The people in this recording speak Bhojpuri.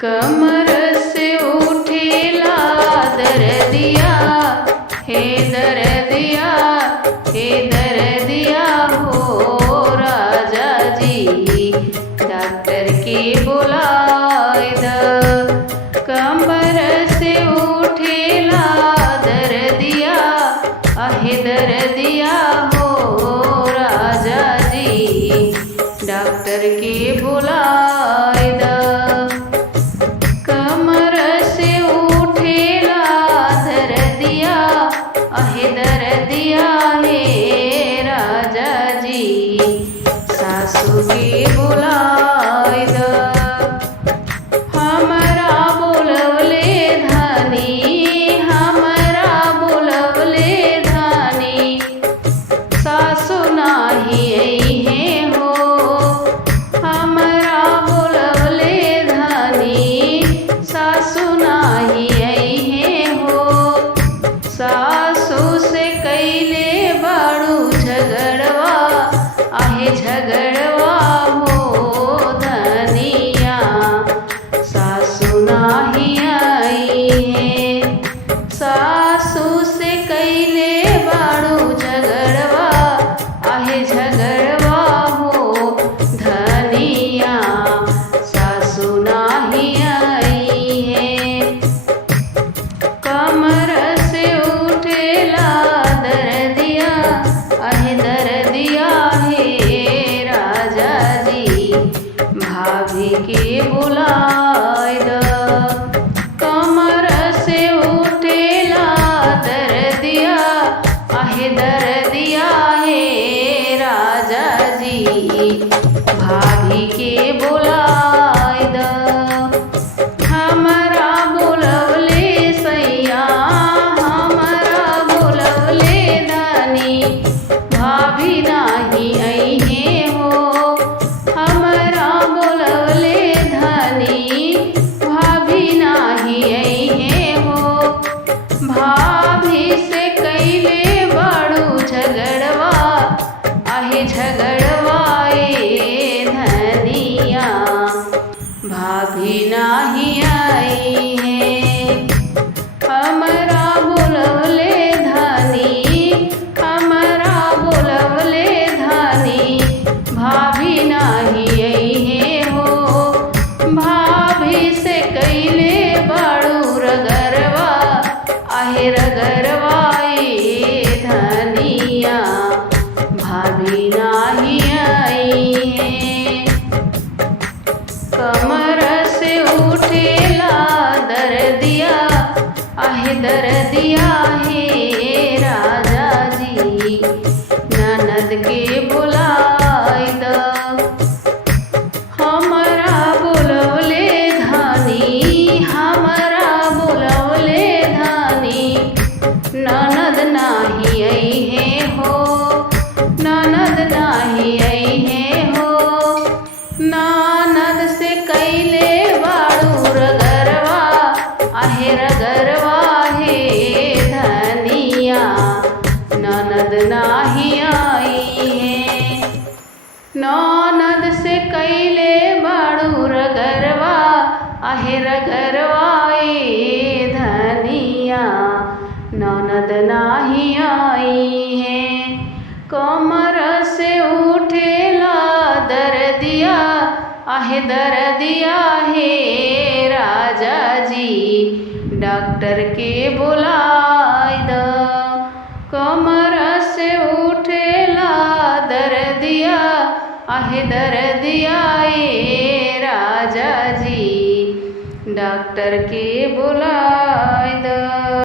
कमर से उठेला दर्दिया, हे दर्दिया, हे दर्दिया हो राजा जी, डॉक्टर के बुलाए द। कमर से उठेला दर्दिया, आहे दर्दिया हो राजा जी, डॉक्टर के बुलाए द। कमर से उठेला दर्दिया, आहे दर्दिया हे राजा जी, सासू के बुलाए द। हमरा बोलवले धानी, हमरा बोलवले धानी, सासू नाही अइहे हो। हमरा बोलवले धानी, सासू नाही अइहे हो। सासू से कैले बाड़ू झगड़वा, आहे झगड़वा हो धनिया, सासू नाही अइहे। सासू से कैले बाड़ू झगड़वा, आहे झगड़वा हो धनिया, सासू नाही अइहे। कमर से उठेला दर्दिया, आहे दर्दिया हे राजा जी, भाभी के बुलाए द। कमर से उठेला दर्दिया, आहे दर्दिया हे राजा जी, भाभी के बुलाए द। हमरा बोलवले सैया, हमरा बोलवले धानी, भाभी नाही अइहे हो। हमरा बोलवले धानी, भाभी नाही अइहे हो। भाभी से कैले बाड़ू झगड़वा, आहे झगड़वा ए धनिया, भाभी नाही अइहे। हमरा बोलवले धानी, हमरा बोलवले धानी, भाभी नाही अइहे हो। भाभी से कैले बाड़ू रगरवा, आहे रगरवा ए धनिया, भाभी नाही अइहे। कमर से उठेला दर्दिया, आहे दर्दिया हे राजा जी, ननद के बुलाए द। हमरा बोलवले धानी, हमरा बोलवले धानी, ननद नाही अइहे हो। ननद नाही अइहे हो। ननद से कैले बाड़ू रगरवा, आहे रगरवा हे धनिया, ननद नाही अइहे। ननद से कैले बाड़ू रगरवा, आहे रगरवा ए धनिया, ननद नाही अइहे। कमर से उठेला दर्दिया, आहे दर्दिया हे राजा जी, डॉक्टर के बुलाए द। कमर से उठेला दर्दिया, आहे दर्दिया ए राजा जी, डॉक्टर के बुलाए द।